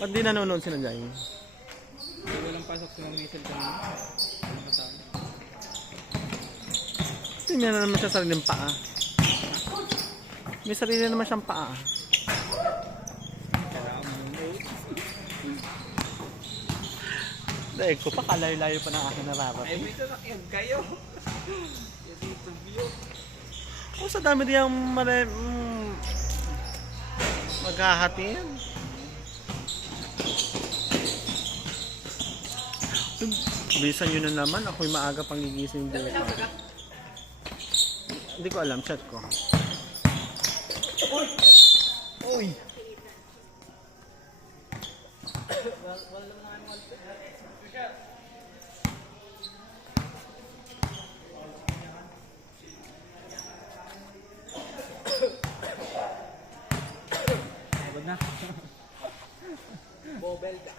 Ba't di nanonood si Najay? Walang pasok si Mang Michel kanina. Walang kasama. Tingnan na naman siya sariling paa. May sarili naman siyang paa. Kailangan mo nung Dahil ko pa kalayo-layo pa ng aking Ay, nararating. may sasakyan kayo. Yung interview. O sa dami diyang maghahatin. Bisan yun na naman. Ako'y maaga pang gigising bukas. Hindi ko alam. Chat ko. Uy! Huwag na. Bobel ka.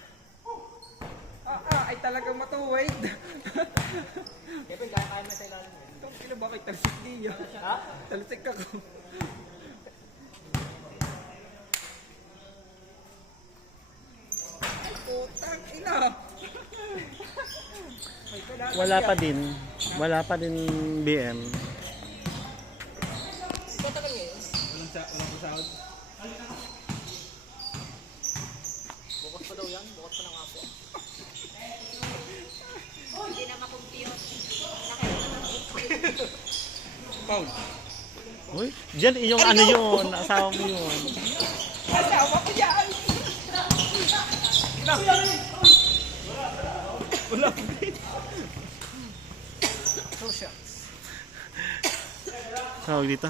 Ay talagang matuwid. Kevin, kaya mo sa ilalim. Itong kilo bakit talsik niyo? Ha? Talsik ako. Ay putang ina. Wala pa din. Wala pa din BM. Walang sahod. Bukas pa daw yan, bukas pa ng apo. Hindi na makumpiyot. Paul. Uy, diyan yung ano yun. Asawa mo yun. Asawa ko yan. Wala pa din. Tawag dito.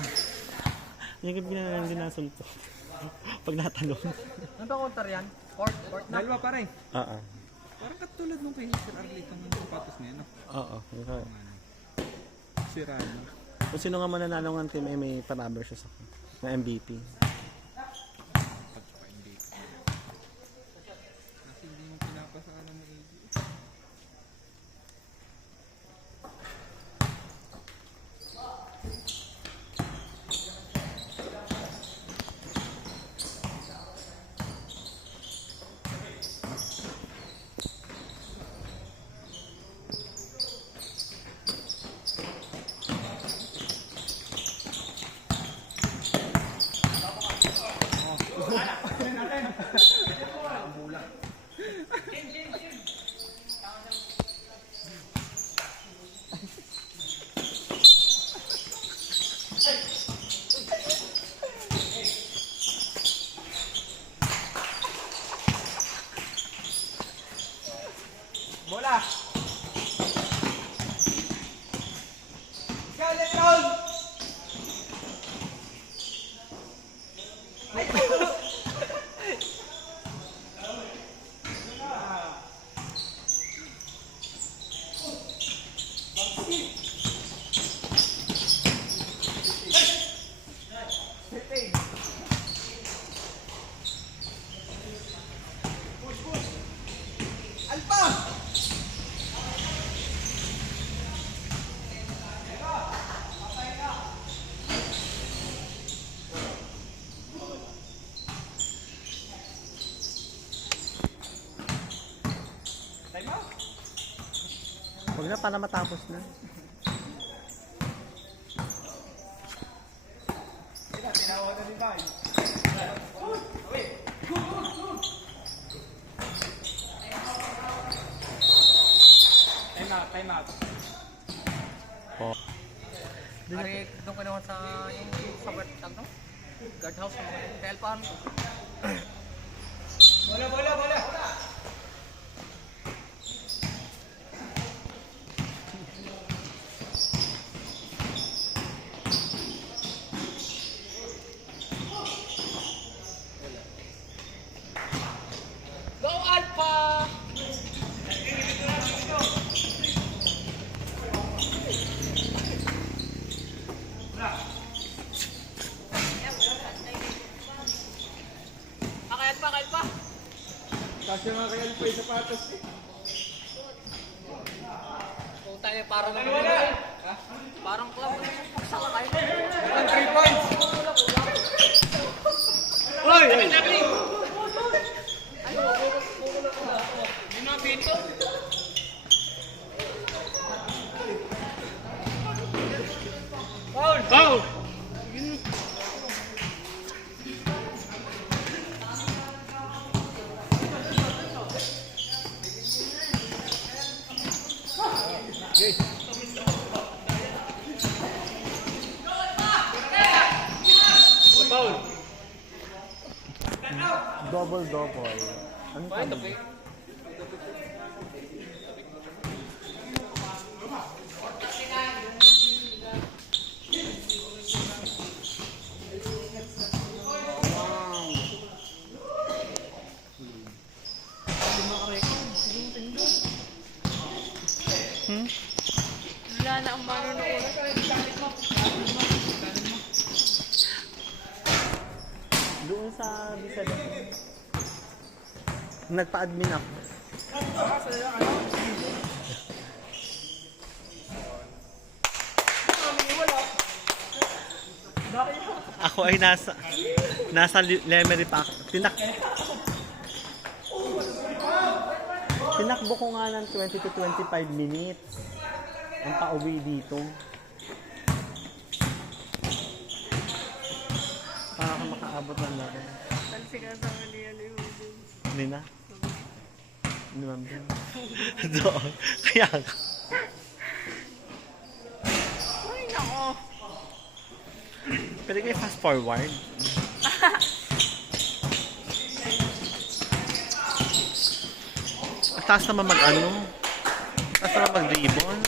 Yung gabi na nasunto. Pag natalong. Ano ba counter yan? Court na? Dalawa pa rin. Oo. Parang katulad nung kay Sir Arlito ng sapatos niya, no? Oo. Sira na. Kung sino nga mananalo ng team, may pa-rubber siya sa akin. Na MVP. Pagka hindi. Kasi hindi mo pinapasa ka ng AG. Bola! Go, let's go! Alpa! Huwag na para matapos na. Tinawa na ni Bay. Time out. Oh. Ari, doon ko naman sa yung sa guardhouse ng mga telpan. Bola! Go Alpha! Pakayat pa! Kasi mga kaya pa yung sapatos eh. Kung tayo parang parang club sa lakay. 3 points! Oy! Ay, Double. Ano sabi? Wala na ang manonood. Doon sa B7. Nagpa-admin ako. Ako ay nasa Lemery Park. Tinakbo ko nga ng 20 to 25 minutes ang pauwi dito. Para ka makaabot ng laro. Talsik ang sama niya ni Hudin. Hindi na. Hindi ma'am din. Doon. Kaya nga. Ay, nako. Pwede kayo fast forward. Taas naman mag-ano. Taas naman mag-ribbon.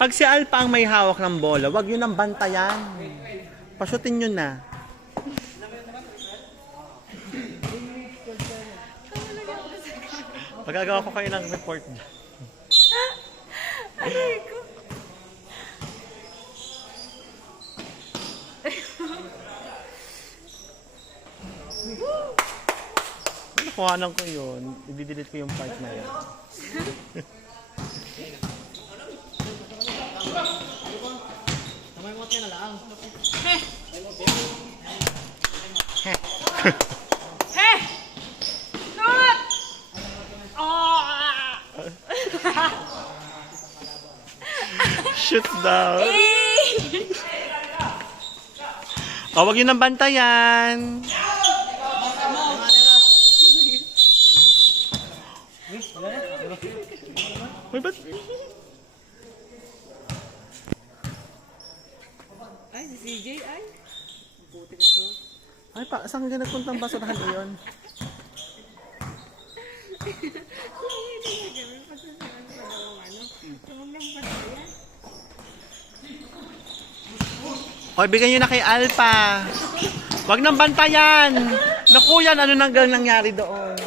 Pag si Alpa ang may hawak ng bola, wag yun ang bantayan. Pasutin nyo na. Pagagawa ko kayo ng report. Aray ko. Nakuhanan ko yun. I-delete ko yung part na yun. Hey! Shoot! Oh! Shoot down. Eh! O, wag yun ang bantayan. Uy, ba't? Ay, si CJ ay. Puti ng shoot. Ay, saan ka nagpuntang basurahan yun? O, bigyan nyo na kay Alpa. Wag nang bantayan. Naku yan, ano nang nangyari doon?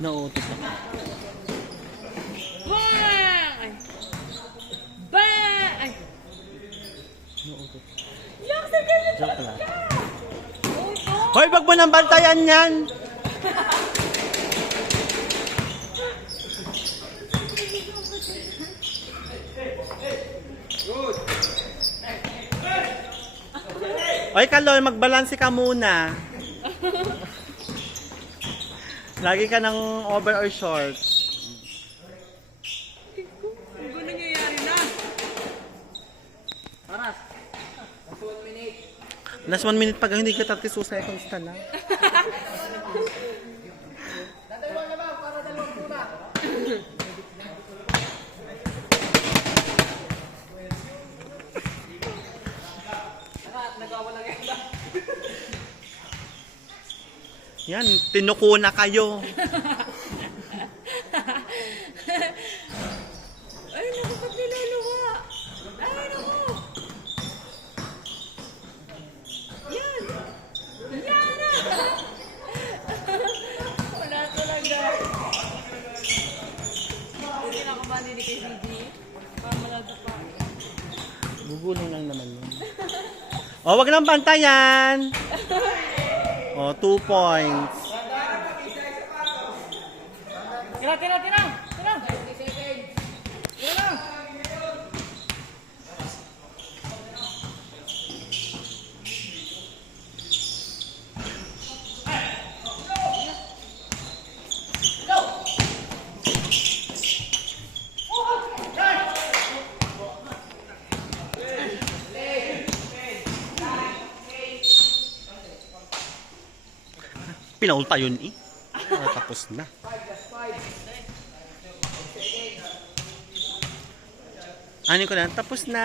Nauutos ako. Bang! Ay. Bang! Ay. Nauutos. Laksan ka na Joke lang. oh. Hoy, wag mo nang bantayan yan! Hoy, Kaloy, magbalanse ka muna. Lagi ka ng over or short. Ano ba nangyayari na? Last 1 minute pag hindi ka 32 seconds ka na. Yan, tinuko na kayo. Ay, naku, ba't niluluwa? narinig kay CJ. Parang malado pa. Gugulong lang naman yun. O, wag nang bantayan. O, 2 points. Tira! Tira lang! Pinaulta yun eh. Tapos na. Ano ko na? Tapos na.